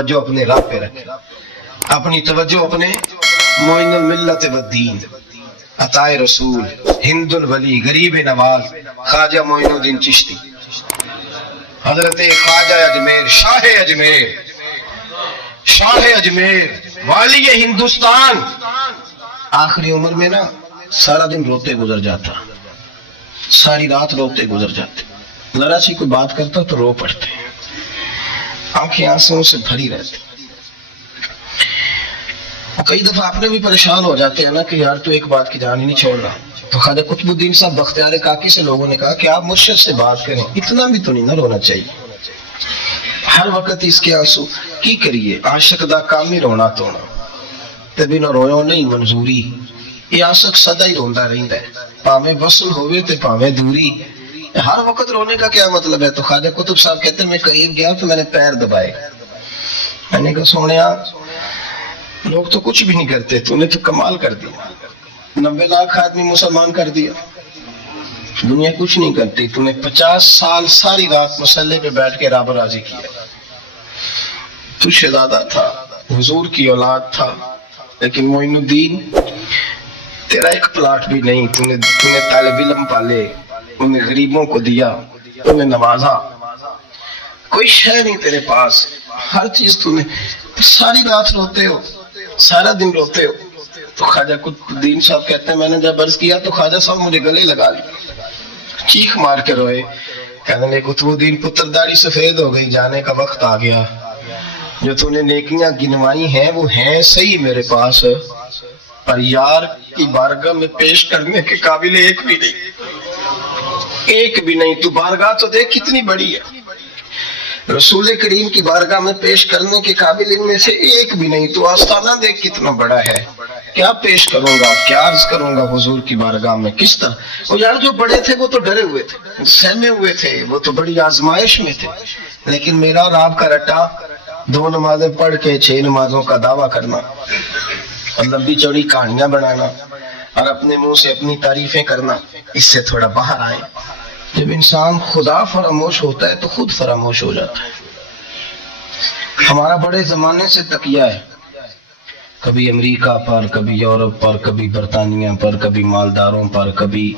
توجہ اپنے راہ پہ رکھے، اپنی توجہ اپنے معین الملت والدین، عطائے رسول، ہند الولی، غریب نواز، خواجہ معین الدین چشتی، حضرت خواجہ اجمیر، شاہ اجمیر، شاہ اجمیر، والی ہندوستان، آخری عمر میں نا سارا دن روتے گزر جاتا، ساری رات روتے گزر جاتے، ذرا سی کوئی بات کرتا تو رو پڑتے، آنکھیں آنسوں سے بھری رہتی۔ کئی دفعہ آپ نے بھی پریشان ہو جاتے ہیں نا کہ یار تو ایک بات کی جان ہی نہیں چھوڑ رہا۔ تو خواجہ قطب الدین صاحب بختیار کاکی سے لوگوں نے کہا کہ آپ مرشد سے بات کریں، اتنا بھی تو نہیں نہ رونا چاہیے، ہر وقت اس کے آنسو کی کریے، عاشق دا کام ہی رونا تونا، تبھی نہ رویو نہیں منظوری، یہ عاشق سدا ہی روندا رہندا ہے، پاویں وصل ہوئے تے پاویں دوری، ہر وقت رونے کا کیا مطلب ہے؟ تو خواجہ قطب صاحب کہتے ہیں میں قریب گیا تو میں نے پیر دبائے، میں نے کہا سونیا لوگ تو کچھ بھی نہیں کرتے، تو نے تو کمال کر دیا، 90 لاکھ آدمی مسلمان کر دیا، دنیا کچھ نہیں کرتی، تو نے 50 سال ساری رات مسلح پہ بیٹھ کے رب راضی کیا، تو شہزادہ تھا، حضور کی اولاد تھا، لیکن معین الدین تیرا ایک پلاٹ بھی نہیں، تو نے طالب علم پالے، انہیں غریبوں کو دیا، انہیں نوازا، کوئی شے نہیں تیرے پاس، ہر چیز تو نے، ساری رات روتے ہو، سارا دن روتے ہو۔ تو خواجہ قطب الدین صاحب کہتے ہیں میں نے جب عرض کیا تو خواجہ صاحب مجھے گلے لگا لی، چیخ مار کے روئے، کہنے لگے قطب الدین پتر داڑھی سفید ہو گئی، جانے کا وقت آ گیا، جو تو نے نیکیاں گنوائی ہیں وہ ہیں صحیح میرے پاس، پر یار کی بارگاہ میں پیش کرنے کے قابل ایک بھی نہیں، ایک بھی نہیں، تو بارگاہ تو دیکھ کتنی بڑی ہے، رسول کریم کی بارگاہ میں پیش کرنے کے قابل ان میں سے ایک بھی نہیں، تو آستانہ دیکھ کتنا بڑا ہے، کیا پیش کروں گا، کیا عرض کروں گا حضور کی بارگاہ میں، کس طرح؟ اور یار جو بڑے تھے وہ تو ڈرے ہوئے تھے، سہمے ہوئے تھے، وہ تو بڑی آزمائش میں تھے، لیکن میرا اور آپ کا رٹا 2 نمازیں پڑھ کے 6 نمازوں کا دعویٰ کرنا اور لمبی چوڑی کہانیاں بنانا اور اپنے منہ سے اپنی تعریفیں کرنا، اس سے تھوڑا باہر آئے۔ جب انسان خدا فراموش ہوتا ہے تو خود فراموش ہو جاتا ہے۔ ہمارا بڑے زمانے سے تکیہ ہے، کبھی امریکہ پر، کبھی یورپ پر، کبھی برطانیہ پر، کبھی مالداروں پر، کبھی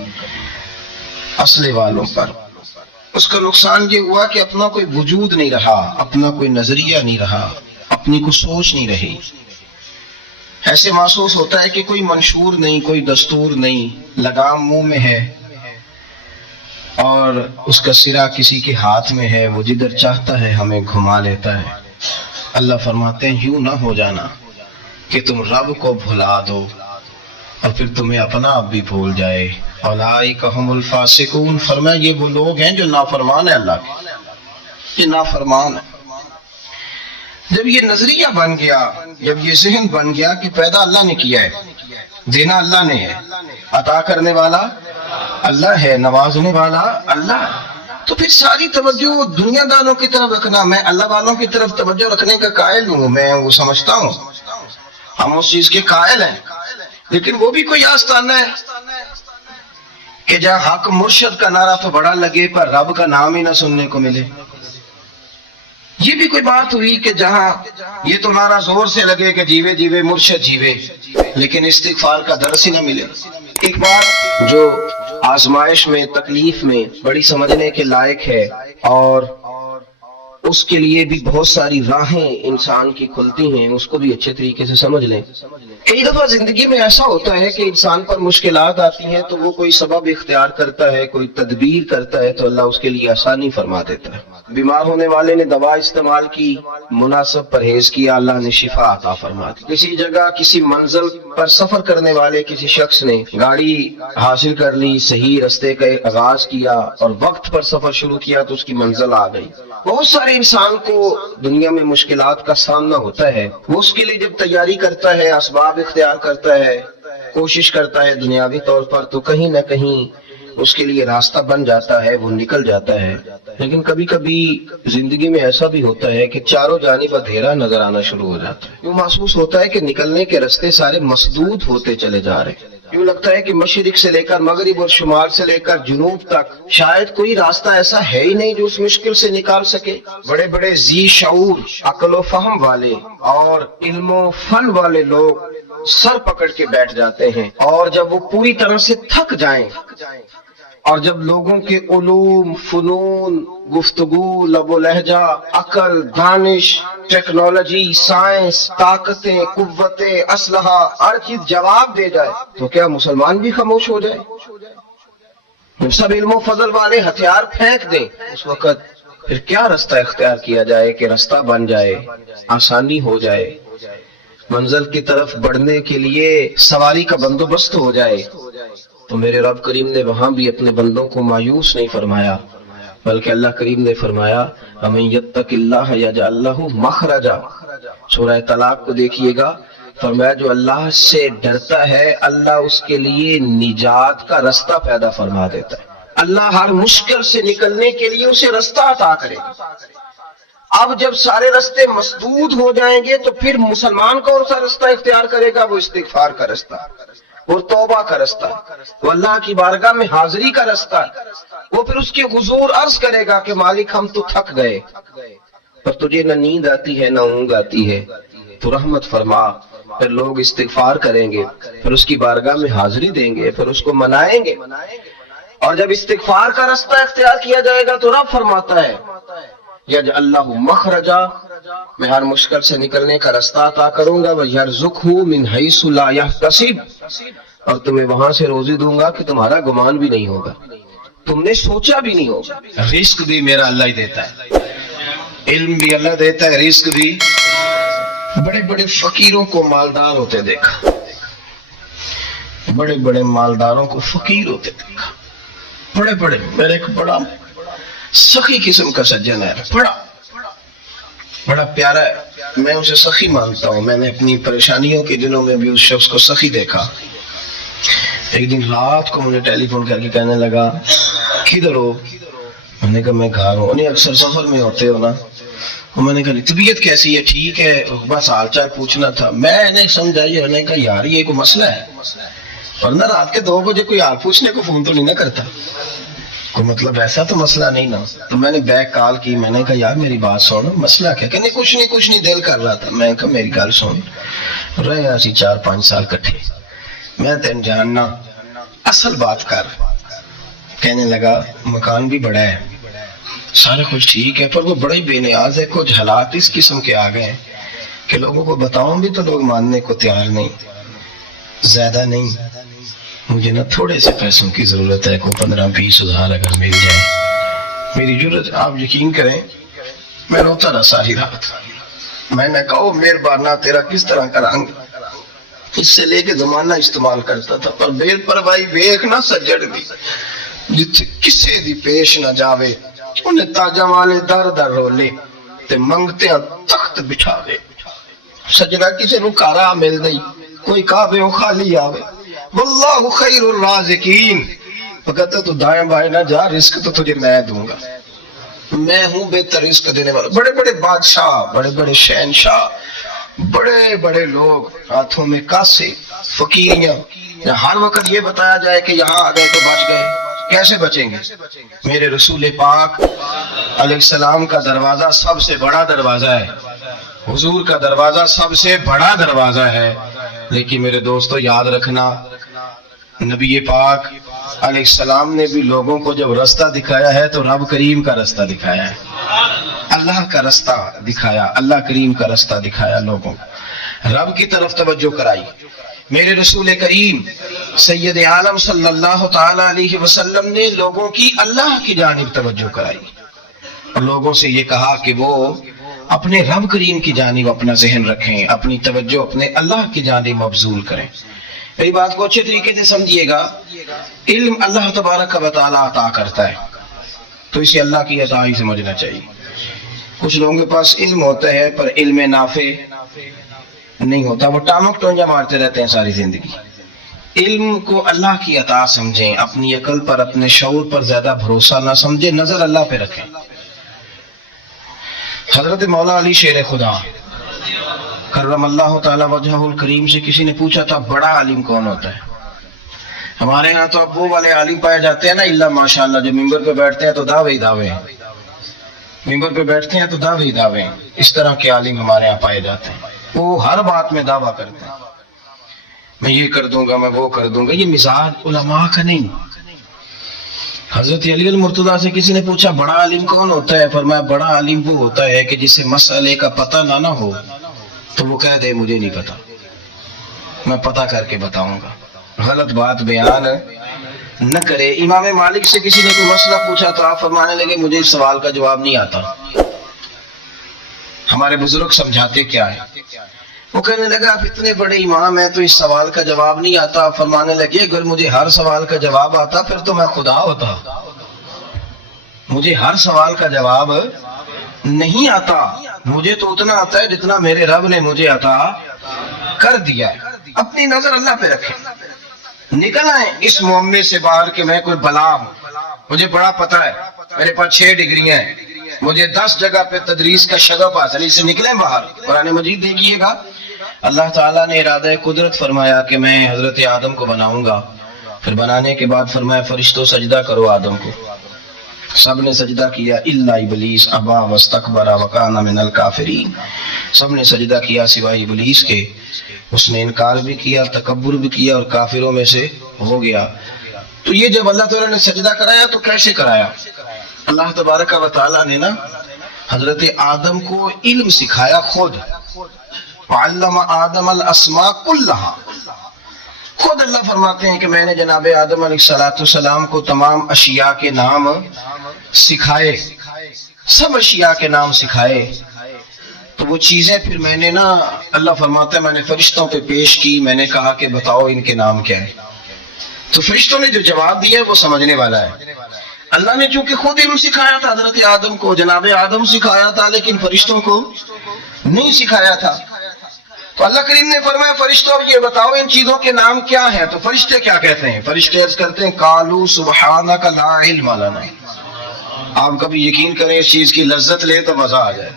اسلحے والوں پر۔ اس کا نقصان یہ ہوا کہ اپنا کوئی وجود نہیں رہا، اپنا کوئی نظریہ نہیں رہا، اپنی کوئی سوچ نہیں رہی، ایسے محسوس ہوتا ہے کہ کوئی منشور نہیں، کوئی دستور نہیں، لگام منہ میں ہے اور اس کا سرا کسی کے ہاتھ میں ہے، وہ جدھر چاہتا ہے ہمیں گھما لیتا ہے۔ اللہ فرماتے ہیں یوں نہ ہو جانا کہ تم رب کو بھلا دو اور پھر تمہیں اپنا آپ بھی بھول جائے۔ اولئک ھم الفاسقون، فرمایا یہ وہ لوگ ہیں جو نافرمان ہیں اللہ کے، یہ نافرمان ہے۔ جب یہ نظریہ بن گیا، جب یہ ذہن بن گیا کہ پیدا اللہ نے کیا ہے، دینا اللہ نے ہے، عطا کرنے والا اللہ ہے، نوازنے والا اللہ، تو پھر ساری توجہ دنیا داروں کی طرف رکھنا، میں اللہ والوں کی طرف توجہ رکھنے کا قائل ہوں، میں وہ سمجھتا ہوں، ہم اس چیز کے قائل ہیں، لیکن وہ بھی کوئی آستانہ ہے کہ جہاں حق مرشد کا نعرہ تو بڑا لگے پر رب کا نام ہی نہ سننے کو ملے۔ یہ بھی کوئی بات ہوئی کہ جہاں یہ تو نعرہ زور سے لگے کہ جیوے جیوے مرشد جیوے، لیکن استغفار کا درس ہی نہ ملے۔ ایک بات جو آزمائش میں، تکلیف میں بڑی سمجھنے کے لائق ہے اور اس کے لیے بھی بہت ساری راہیں انسان کی کھلتی ہیں، اس کو بھی اچھے طریقے سے سمجھ لیں۔ کئی دفعہ زندگی میں ایسا ہوتا ہے کہ انسان پر مشکلات آتی ہیں تو وہ کوئی سبب اختیار کرتا ہے، کوئی تدبیر کرتا ہے تو اللہ اس کے لیے آسانی فرما دیتا ہے۔ بیمار ہونے والے نے دوا استعمال کی، مناسب پرہیز کیا، اللہ نے شفا عطا فرما دی۔ کسی جگہ کسی منزل پر سفر کرنے والے کسی شخص نے گاڑی حاصل کر لی، صحیح رستے کا آغاز کیا اور وقت پر سفر شروع کیا تو اس کی منزل آ گئی۔ بہت سارے انسان کو دنیا میں مشکلات کا سامنا ہوتا ہے، وہ اس کے لیے جب تیاری کرتا ہے، اسباب اختیار کرتا ہے، کوشش کرتا ہے دنیاوی طور پر، تو کہیں نہ کہیں اس کے لیے راستہ بن جاتا ہے، وہ نکل جاتا ہے۔ لیکن کبھی کبھی زندگی میں ایسا بھی ہوتا ہے کہ چاروں جانب اندھیرا نظر آنا شروع ہو جاتا ہے، وہ محسوس ہوتا ہے کہ نکلنے کے راستے سارے مسدود ہوتے چلے جا رہے ہیں۔ یوں لگتا ہے کہ مشرق سے لے کر مغرب اور شمال سے لے کر جنوب تک شاید کوئی راستہ ایسا ہے ہی نہیں جو اس مشکل سے نکال سکے۔ بڑے بڑے ذی شعور، عقل و فہم والے اور علم و فن والے لوگ سر پکڑ کے بیٹھ جاتے ہیں، اور جب وہ پوری طرح سے تھک جائیں اور جب لوگوں کے علوم، فنون، گفتگو، لب و لہجہ، عقل، دانش، ٹیکنالوجی، سائنس، طاقتیں، قوتیں، اسلحہ، ہر چیز جواب دے جائے تو کیا مسلمان بھی خاموش ہو جائے؟ جب سب علم و فضل والے ہتھیار پھینک دیں اس وقت پھر کیا رستہ اختیار کیا جائے کہ رستہ بن جائے، آسانی ہو جائے، منزل کی طرف بڑھنے کے لیے سواری کا بندوبست ہو جائے؟ تو میرے رب کریم نے وہاں بھی اپنے بندوں کو مایوس نہیں فرمایا، بلکہ اللہ کریم نے فرمایا وَمَن يَتَّقِ اللَّهَ يَجْعَل لَّهُ مَخْرَجًا۔ سورہ طلاق کو دیکھیے گا، فرمایا جو اللہ سے ڈرتا ہے اللہ اس کے لیے نجات کا رستہ پیدا فرما دیتا ہے، اللہ ہر مشکل سے نکلنے کے لیے اسے رستہ عطا کرے گا۔ اب جب سارے رستے مسدود ہو جائیں گے تو پھر مسلمان کون سا رستہ اختیار کرے گا؟ وہ استغفار کا رستہ اور توبہ کا رستہ، وہ اللہ کی بارگاہ میں حاضری کا رستہ، وہ پھر اس کے حضور عرض کرے گا کہ مالک ہم تو تھک گئے، پر تجھے نہ نیند آتی ہے نہ اونگ آتی ہے، تو رحمت فرما۔ پھر لوگ استغفار کریں گے، پھر اس کی بارگاہ میں حاضری دیں گے، پھر اس کو منائیں گے، اور جب استغفار کا رستہ اختیار کیا جائے گا تو رب فرماتا ہے یجعل لہ مخرجا، میں ہر مشکل سے نکلنے کا رستہ عطا کروں گا، وَيَرْزُقْهُ مِنْ حَيْثُ لَا يَحْتَسِبُ، اور تمہیں وہاں سے روزی دوں گا کہ تمہارا گمان بھی نہیں ہوگا، تم نے سوچا بھی نہیں ہوگا۔ رزق بھی میرا اللہ ہی دیتا ہے، علم بھی اللہ دیتا ہے، رزق بھی۔ بڑے بڑے فقیروں کو مالدار ہوتے دیکھا، بڑے بڑے مالداروں کو فقیر ہوتے دیکھا، بڑے بڑے۔ میرے ایک بڑا سخی قسم کا سجن ہے، بڑا پیارا ہے، میں اسے سخی مانتا ہوں، میں نے اپنی پریشانیوں کے دنوں میں بھی اس شخص کو سخی دیکھا۔ ایک دن رات کو مجھے ٹیلی فون کر کے کہنے لگا کدھر ہو؟ میں نے کہا میں گھر ہوں۔ انہیں اکثر سفر میں ہوتے ہو نا؟ میں نے کہا طبیعت کیسی ہے؟ ٹھیک ہے، بس حال چال پوچھنا تھا۔ میں نے سمجھائی، میں نے کہا یار یہ کوئی مسئلہ ہے، ورنہ رات کے 2 بجے کوئی حال پوچھنے کو فون تو نہیں نہ کرتا، کوئی مطلب ایسا تو مسئلہ نہیں نا۔ تو میں نے بیک کال کی، میں نے کہا یار میری بات سن، مسئلہ کیا؟ کہ نہیں کچھ نہیں دل کر رہا تھا۔ میں نے کہا میری گل سن، رہے اسی 4-5 سال کٹھے، میں تین جاننا، اصل بات کر۔ کہنے لگا مکان بھی بڑا ہے، سارے کچھ ٹھیک ہے، پر وہ بڑے بے نیاز ہے، کچھ حالات اس قسم کے آ گئے ہیں کہ لوگوں کو بتاؤں بھی تو لوگ ماننے کو تیار نہیں، زیادہ نہیں، مجھے نا تھوڑے سے پیسوں کی ضرورت ہے، کوئی 15-20 ہزار اگر مل جائے، میری ضرورت۔ آپ یقین کریں میں روتا رہا ساری رات۔ میں نے کہا مہربانہ تیرا کس طرح کرانگ، اس سے لے کے زمانہ استعمال کرتا تھا، پر بے پرواہی ویکھ نہ سجڑ دی، جتھے کسے دی پیش نہ جاوے، انہیں تاجاں والے در در رولے تے منگتے ہیں تخت بٹھا دے۔ سجدہ کسے نو کارا مل نہیں، کوئی کعبے ہو خالی آوے، واللہ خیر الرازقین، کہتا تو دائیں بائیں نہ جا، رزق تو تجھے میں دوں گا، میں ہوں بہتر رزق دینے والا۔ بڑے بڑے بادشاہ، بڑے بڑے شہنشاہ، بڑے بڑے لوگ، ہاتھوں میں کاسے، فقیریاں، ہر وقت یہ بتایا جائے کہ یہاں آ گئے تو بچ گئے، کیسے بچیں گے؟ میرے رسول پاک علیہ السلام کا دروازہ سب سے بڑا دروازہ ہے، حضور کا دروازہ سب سے بڑا دروازہ ہے، لیکن میرے دوستو یاد رکھنا نبی پاک علیہ السلام نے بھی لوگوں کو جب رستہ دکھایا ہے تو رب کریم کا رستہ دکھایا ہے، اللہ کا رستہ دکھایا، اللہ کریم کا رستہ دکھایا، لوگوں رب کی طرف توجہ کرائی۔ میرے رسول کریم سید عالم صلی اللہ تعالی علیہ وسلم نے لوگوں کی اللہ کی جانب توجہ کرائی اور لوگوں سے یہ کہا کہ وہ اپنے رب کریم کی جانب اپنا ذہن رکھیں، اپنی توجہ اپنے اللہ کی جانب مبذول کریں۔ میری بات کو اچھے طریقے سے سمجھیے گا، علم اللہ تبارک و تعالی عطا کرتا ہے تو اسے اللہ کی عطا ہی سمجھنا چاہیے۔ کچھ لوگوں کے پاس علم ہوتا ہے پر علم نافع نہیں ہوتا، وہ ٹامک ٹونجا مارتے رہتے ہیں ساری زندگی۔ علم کو اللہ کی عطا سمجھیں، اپنی عقل پر اپنے شعور پر زیادہ بھروسہ نہ سمجھیں، نظر اللہ پہ رکھیں۔ حضرت مولا علی شیر خدا کرم اللہ تعالی وجہہ الکریم سے کسی نے پوچھا تھا بڑا عالم کون ہوتا ہے؟ ہمارے ہاں تو اب وہ والے عالم پائے جاتے ہیں نا اللہ ماشاءاللہ، جو ممبر پہ بیٹھتے ہیں تو دعوے ہی دعوے ہیں، ممبر پہ بیٹھتے ہیں تو دعوے ہی دعوے ہیں۔ اس طرح کے عالم ہمارے ہاں پائے جاتے ہیں، وہ ہر بات میں دعویٰ کرتے ہیں، میں یہ کر دوں گا، میں وہ کر دوں گا۔ یہ مزاج علماء کا نہیں۔ حضرت علی المرتضیٰ سے کسی نے پوچھا بڑا عالم کون ہوتا ہے؟ فرمایا بڑا عالم وہ ہوتا ہے کہ جسے مسئلے کا پتہ نہ ہو تو وہ کہہ دے مجھے نہیں پتا، میں پتہ کر کے بتاؤں گا، غلط بات بیان نہ کرے۔ امام مالک سے کسی نے کوئی مسئلہ پوچھا تو آپ فرمانے لگے مجھے اس سوال کا جواب نہیں آتا، ہمارے بزرگ سمجھاتے کیا ہے؟ وہ کہنے لگا آپ اتنے بڑے امام ہیں تو اس سوال کا جواب نہیں آتا۔ آپ فرمانے لگے اگر مجھے ہر سوال کا جواب آتا پھر تو میں خدا ہوتا، مجھے ہر سوال کا جواب نہیں آتا، مجھے تو اتنا آتا ہے جتنا میرے رب نے مجھے عطا کر دیا ہے۔ اپنی نظر اللہ پہ رکھیں، نکل آئیں اس معمے سے باہر کہ میں کوئی بلا ہوں، مجھے بڑا پتہ ہے، میرے پاس 6 ڈگریاں ہیں، مجھے 10 جگہ پہ تدریس کا شغف حاصل، اس سے نکلیں باہر۔ قرآن مجید دیکھیے گا، اللہ تعالیٰ نے ارادہ قدرت فرمایا کہ میں حضرت آدم کو بناؤں گا، پھر بنانے کے بعد فرمایا فرشتوں سجدہ کرو آدم کو، سب نے سجدہ کیا الا ابلیس ابا واستکبر وکان من الکافرین، سب نے سجدہ کیا سوائے ابلیس کے، اس نے انکار بھی کیا، تکبر بھی کیا اور کافروں میں سے ہو گیا۔ تو یہ جب اللہ تعالیٰ نے سجدہ کرایا تو کیسے کرایا؟ اللہ تبارک و تعالیٰ نے نا حضرت آدم کو علم سکھایا خود، وعلم آدم الاسماء کلہا، خود اللہ فرماتے ہیں کہ میں نے جناب آدم علیہ السلام کو تمام اشیاء کے نام سکھائے، سب اشیاء کے نام سکھائے۔ تو وہ چیزیں پھر میں نے نا، اللہ فرماتا ہے میں نے فرشتوں پہ پیش کی، میں نے کہا کہ بتاؤ ان کے نام کیا ہے، تو فرشتوں نے جو جواب دیا وہ سمجھنے والا ہے۔ اللہ نے چونکہ خود علم سکھایا تھا حضرت آدم کو، جناب آدم سکھایا تھا، لیکن فرشتوں کو نہیں سکھایا تھا۔ تو اللہ کریم نے فرمایا فرشتوں یہ بتاؤ ان چیزوں کے نام کیا ہیں؟ تو فرشتے کیا کہتے ہیں؟ فرشتے عرض کرتے ہیں قالوا سبحانک لا علم لنا۔ آپ کبھی یقین کریں اس چیز کی لذت لے تو مزہ آ جائے۔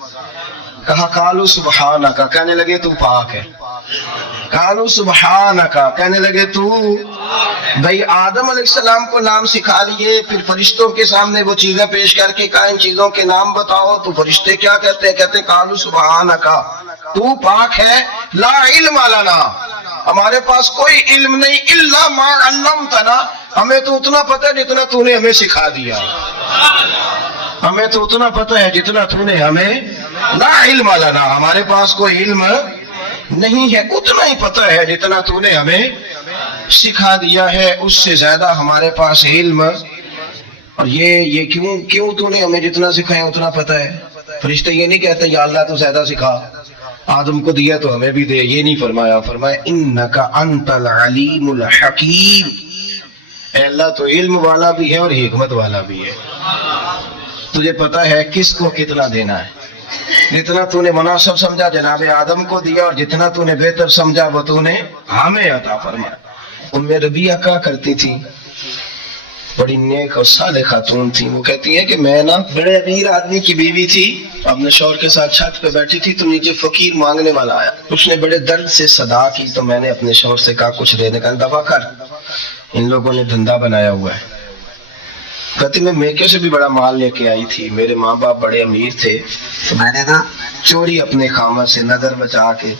کہا قالوا سبحانک، کہنے لگے تو پاک ہے، قالوا سبحانک، کہنے لگے تو، بھائی آدم علیہ السلام کو نام سکھا لیے، پھر فرشتوں کے سامنے وہ چیزیں پیش کر کے کہا ان چیزوں کے نام بتاؤ، تو فرشتے کیا کہتے ہیں؟ کہتے ہیں قالوا سبحانک، تو پاک ہے، لا علم لنا، ہمارے پاس کوئی علم نہیں، الا ما علمتنا، ہمیں تو اتنا پتہ ہے جتنا تو نے ہمیں سکھا دیا، ہمیں تو اتنا پتہ ہے جتنا تو نے ہمیں، لا علم لنا، ہمارے پاس کوئی علم نہیں ہے، اتنا ہی پتہ ہے جتنا تو نے ہمیں سکھا دیا ہے، اس سے زیادہ ہمارے پاس علم، اور یہ کیوں تو نے ہمیں جتنا سکھایا اتنا پتہ ہے۔ فرشتے یہ نہیں کہتے یا اللہ تو زیادہ سکھا، آدم کو دیا تو ہمیں بھی دے، یہ نہیں فرمایا، فرمایا انک انت العلیم الحکیم، اے اللہ تو علم والا بھی ہے اور حکمت والا بھی ہے، تجھے پتہ ہے کس کو کتنا دینا ہے، جتنا تو نے مناسب سمجھا جناب آدم کو دیا، اور جتنا تو نے بہتر سمجھا وہ تو نے ہمیں عطا فرمایا۔ ام ربیعہ کہا کرتی تھی، بڑی نیک اور صالح خاتون تھی، وہ کہتی ہیں کہ میں نا بڑے امیر آدمی کی بیوی تھی، اپنے شوہر کے ساتھ چھت پہ بیٹھی تھی تو نیچے فقیر مانگنے والا آیا، اس نے بڑے درد سے صدا کی تو میں نے اپنے شوہر سے کہا کچھ دینے کا، دفع کر، ان لوگوں نے دھندا بنایا ہوا ہے۔ کہتی میں میکے سے بھی بڑا مال لے کے آئی تھی، میرے ماں باپ بڑے امیر تھے، تو میں نے نا چوری اپنے خامد سے نظر بچا کے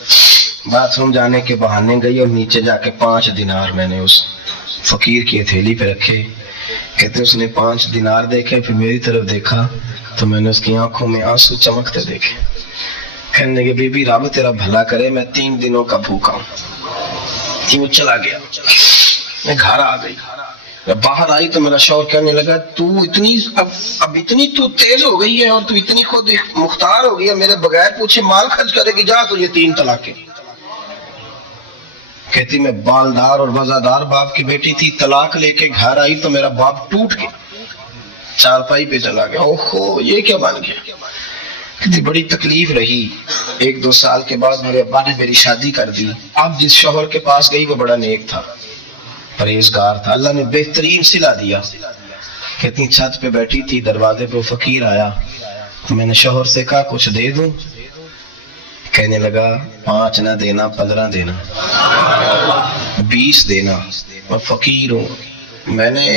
باتھ روم جانے کے بہانے گئی اور نیچے جا کے 5 دینار میں نے اس فقیر کی ہتھیلی پہ رکھے۔ کہتے اس نے 5 دینار دیکھے، پھر میری طرف دیکھا تو میں نے اس کی آنکھوں میں آنسو چمکتے دیکھے، کہنے لگے بی بی رب تیرا بھلا کرے، میں 3 دنوں کا بھوکا ہوں۔ وہ چلا گیا، میں گھر آ گئی، باہر آئی تو میرا شوہر کہنے لگا تو اتنی اب اتنی تو تیز ہو گئی ہے اور تو اتنی خود مختار ہو گئی ہے، میرے بغیر پوچھے مال خرچ کرے گی، جا تو یہ 3 طلاقیں۔ کہتی میں بالدار اور وزادار باپ کی بیٹی تھی، طلاق لے کے گھر آئی تو میرا باپ ٹوٹ گیا، چارپائی پہ چلا گیا، اوہو یہ کیا بن گیا۔ کہتی بڑی تکلیف رہی، 1-2 سال کے بعد میرے ابا نے میری شادی کر دی۔ اب جس شوہر کے پاس گئی وہ بڑا نیک تھا، پرہیزگار تھا، اللہ نے بہترین صلہ دیا۔ کہتی چھت پہ بیٹھی تھی، دروازے پہ فقیر آیا، میں نے شوہر سے کہا کچھ دے دوں، کہنے لگا 5 نہ دینا 15 دینا۔ 20 دینا اور فقیر ہوں، میں نے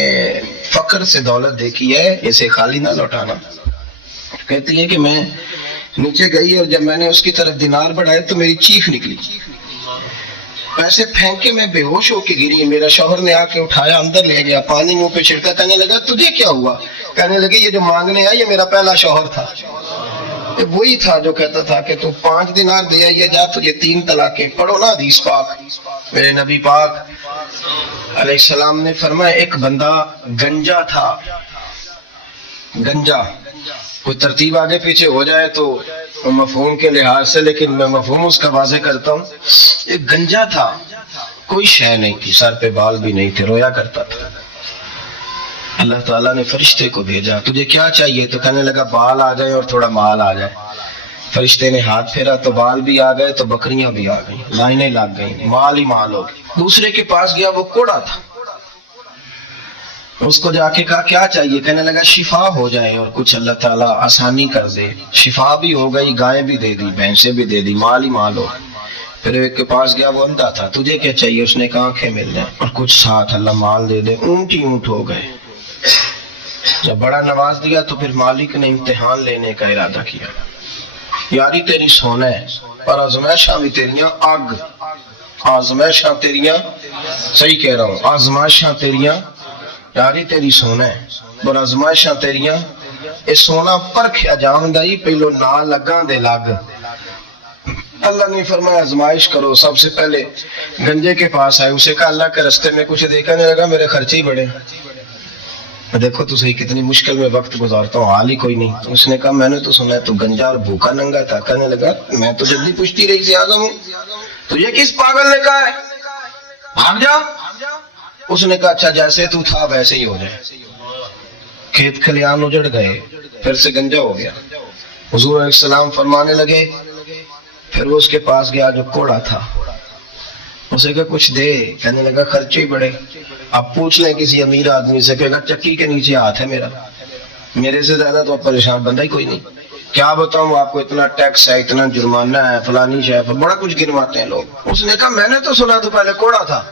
فقر سے دولت دیکھی ہے، اسے خالی نہ لوٹانا۔ کہتی ہے کہ میں نیچے گئی اور جب میں نے اس کی طرف دینار بڑھائے تو میری چیخ نکلی، پیسے پھینک کے میں بے ہوش ہو کے گری۔ میرا شوہر نے آ کے اٹھایا، اندر لے گیا، پانی منہ پہ چھڑکا، کہنے لگا تجھے کیا ہوا؟ کہنے لگے یہ جو مانگنے آیا یہ میرا پہلا شوہر تھا، وہی تھا جو کہتا تھا کہ تو 5 دینار دے آئیے جا، تجھے 3 طلاقیں۔ پڑھو نا حدیث پاک، میرے نبی پاک علیہ السلام نے فرمایا ایک بندہ گنجا تھا، گنجا، کوئی ترتیب آگے پیچھے ہو جائے تو مفہوم کے لحاظ سے، لیکن میں مفہوم اس کا واضح کرتا ہوں۔ ایک گنجا تھا، کوئی شے نہیں تھی، سر پہ بال بھی نہیں تھے، رویا کرتا تھا۔ اللہ تعالیٰ نے فرشتے کو بھیجا، تجھے کیا چاہیے؟ تو کہنے لگا بال آ جائے اور تھوڑا مال آ جائے۔ فرشتے نے ہاتھ پھیرا تو بال بھی آ گئے تو بکریاں بھی آ گئیں، لائنیں لگ گئیں، مال ہی مال ہو گئی۔ دوسرے کے پاس گیا، وہ کوڑا تھا، اس کو جا کے کہا کیا چاہیے؟ کہنے لگا شفا ہو جائے اور کچھ اللہ تعالیٰ آسانی کر دے۔ شفا بھی ہو گئی، گائے بھی دے دی، بھینسیں بھی دے دی، مال ہی مال ہو۔ پھر ایک کے پاس گیا، وہ اندھا تھا، تجھے کیا چاہیے؟ اس نے کہا آنکھیں مل جائیں اور کچھ ساتھ اللہ مال دے دے۔ اونٹ ہی اونٹ ہو گئے۔ جب بڑا نواز دیا تو پھر مالک نے امتحان لینے کا ارادہ کیا، یاری تیری سونا ہے اور آزمائشاں بھی تیریاں آگ، آزمائشاں تیریاں، صحیح کہہ رہا ہوں، آزمائشاں تیریاں، یاری تیری سونا ہے اور آزمائشاں تیریاں، اے سونا پرکھیا جاندا ہی پہلو نہ لگاں دے لگ۔ اللہ نے فرمایا آزمائش کرو۔ سب سے پہلے گنجے کے پاس آئے، اسے کہا اللہ کے رستے میں کچھ دیکھنے لگا، میرے خرچے ہی بڑے، دیکھو تو صحیح کتنی مشکل میں وقت گزارتا ہوں، حال ہی کوئی نہیں۔ اس نے کہا میں نے تو سنا ہے تو گنجا اور بھوکا ننگا تھا۔ کہنے لگا میں تو جلدی پشتی رہی سے اعظم ہوں، تجھے کس پاگل نے کہا ہے بھاگ جا؟ اس نے کہا اچھا جیسے تو تھا ویسے ہی ہو جائے۔ کھیت کھلیان اجڑ گئے، پھر سے گنجا ہو گیا۔ حضور علیہ السلام فرمانے لگے، پھر وہ اس کے پاس گیا جو کوڑا تھا، اسے کہا کچھ دے، کہنے لگا خرچے ہی بڑے۔ اب پوچھ لیں کسی امیر آدمی سے، کہے گا چکی کے نیچے ہاتھ ہے میرا، میرے سے زیادہ تو اب پریشان بندہ ہی کوئی نہیں، کیا بتاؤں آپ کو، اتنا ٹیکس ہے، اتنا جرمانہ ہے، فلانی شے، بڑا کچھ گنواتے ہیں لوگ۔ اس نے کہا میں نے تو سنا تو پہلے کوڑا تھا۔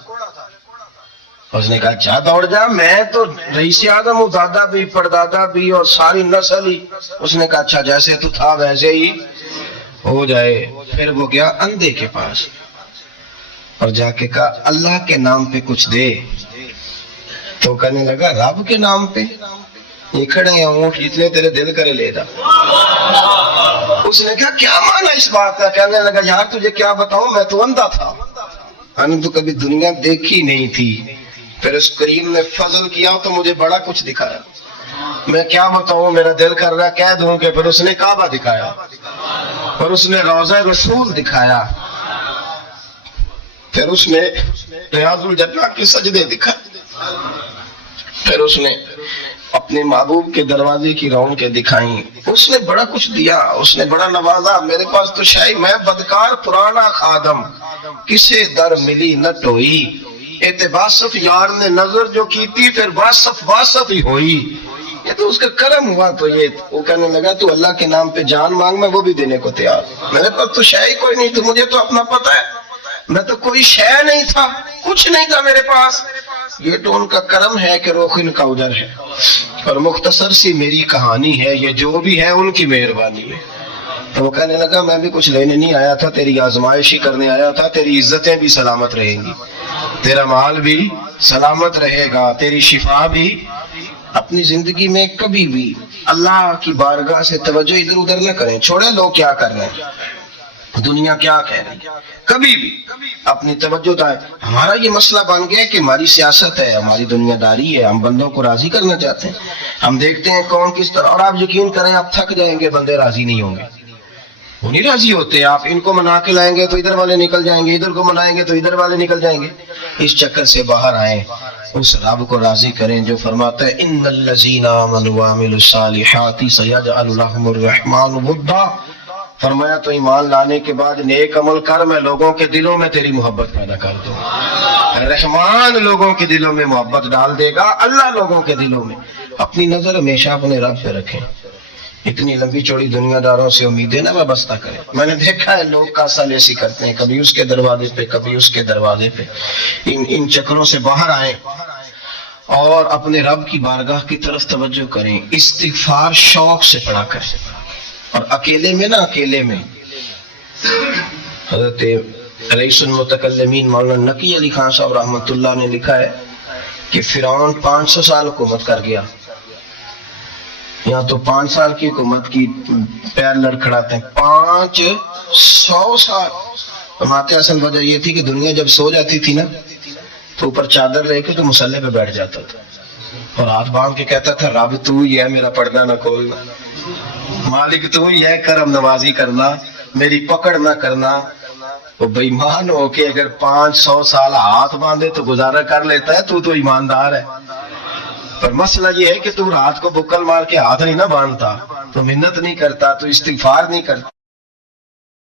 اس نے کہا اچھا دوڑ جا، میں تو رئیس اعظم ہوں، دادا بھی پردادا بھی اور ساری نسل ہی۔ اس نے کہا اچھا جیسے تو تھا ویسے ہی ہو جائے۔ پھر وہ گیا اندھے کے پاس اور جا کے کہا اللہ کے نام پہ کچھ دے۔ تو کہنے لگا رب کے نام پہ؟ یہ کھڑے ہیں اونٹ جتنے تیرے دل کرے لے دا۔ اس نے کہا کیا معنی اس بات کا؟ کہنے لگا یار تجھے کیا بتاؤں، میں تو اندھا تھا، میں نے تو کبھی دنیا دیکھی نہیں تھی، پھر اس کریم نے فضل کیا تو مجھے بڑا کچھ دکھایا، میں کیا بتاؤں، میرا دل کر رہا کہہ دوں کہ۔ پھر اس نے کعبہ دکھایا، پھر اس نے روضہ رسول دکھایا، پھر اس نے ریاض الجنہ کے سجدے دکھائے، پھر اس نے اپنے محبوب کے دروازے کی رونقیں دکھائیں۔ اس نے بڑا کچھ دیا، اس نے بڑا نوازا۔ میرے پاس تو شاید میں بدکار پرانا خادم، کسے در ملی نہ ٹوئی، اعتباسف یار نے نظر جو کی تھی پھر واسف ہی ہوئی۔ یہ تو اس کا کرم ہوا۔ تو یہ وہ کہنے لگا تو اللہ کے نام پہ جان مانگ، میں وہ بھی دینے کو تیار، میرے پاس تو شے کوئی نہیں، تو مجھے تو اپنا پتہ ہے، میں تو کوئی شے نہیں تھا، کچھ نہیں تھا میرے پاس۔ یہ تو ان کا کرم ہے کہ روخ ان کا اجر ہے، اور مختصر سی میری کہانی ہے، یہ جو بھی ہے ان کی مہربانی ہے۔ تو وہ کہنے لگا میں بھی کچھ لینے نہیں آیا تھا، تیری آزمائش ہی کرنے آیا تھا، تیری عزتیں بھی سلامت رہیں گی، تیرا مال بھی سلامت رہے گا، تیری شفا بھی۔ اپنی زندگی میں کبھی بھی اللہ کی بارگاہ سے توجہ ادھر ادھر نہ کریں، چھوڑیں لوگ کیا کر رہے ہیں، دنیا کیا کہہ رہی ہے، کبھی بھی اپنی توجہ دائیں۔ ہمارا یہ مسئلہ بن گیا کہ ہماری سیاست ہے، ہماری دنیا داری ہے، ہم بندوں کو راضی کرنا چاہتے ہیں، ہم دیکھتے ہیں کون کس طرح، اور آپ یقین کریں آپ تھک جائیں گے، بندے راضی نہیں ہوں گے، وہ نہیں راضی ہوتے۔ آپ ان کو منا کے لائیں گے تو ادھر والے نکل جائیں گے، ادھر کو منائیں گے تو ادھر والے نکل جائیں گے۔ اس چکر سے باہر آئیں، اس رب کو راضی کریں جو فرماتا ہے ان الذین آمنوا وعملوا الصالحات سیجعل لهم الرحمن ودا۔ فرمایا تو ایمان لانے کے بعد نیک عمل کر، میں لوگوں کے دلوں میں تیری محبت پیدا کر دوں۔ رحمان لوگوں کے دلوں میں محبت ڈال دے گا، اللہ لوگوں کے دلوں میں۔ اپنی نظر ہمیشہ اپنے رب پہ رکھیں، اتنی لمبی چوڑی دنیا داروں سے امیدیں نہ وابستہ کرے. میں نے دیکھا ہے لوگ کا سال ایسی کرتے ہیں، کبھی اس کے دروازے پہ کبھی اس کے دروازے پہ. ان چکروں سے باہر آئیں اور اپنے رب کی بارگاہ کی طرف توجہ کریں. استغفار شوق سے پڑھا کریں، اور اکیلے میں نہ، اکیلے میں. حضرت رئیس المتکلمین مولانا نقی علی خان صاحب رحمۃ اللہ نے لکھا ہے کہ فرعون 500 سال حکومت کر گیا. یہاں تو 5 سال کی حکومت کی پیر لڑکھڑاتے ہیں. 500 سال. فرماتے اصل وجہ یہ تھی کہ دنیا جب سو جاتی تھی نا تو اوپر چادر لے کے تو مسلح پہ بیٹھ جاتا تھا اور ہاتھ باندھ کے کہتا تھا رب تو ہی ہے میرا پردہ نہ کھولنا، مالک تو ہی ہے کرم نوازی کرنا، میری پکڑ نہ کرنا. وہ بے ایمان ہو کے اگر 500 سال ہاتھ باندھے تو گزارا کر لیتا ہے، تو ایماندار ہے. پر مسئلہ یہ ہے کہ تو رات کو بکل مار کے ہاتھ نہیں نہ باندھتا، تو منت نہیں کرتا، تو استغفار نہیں کرتا.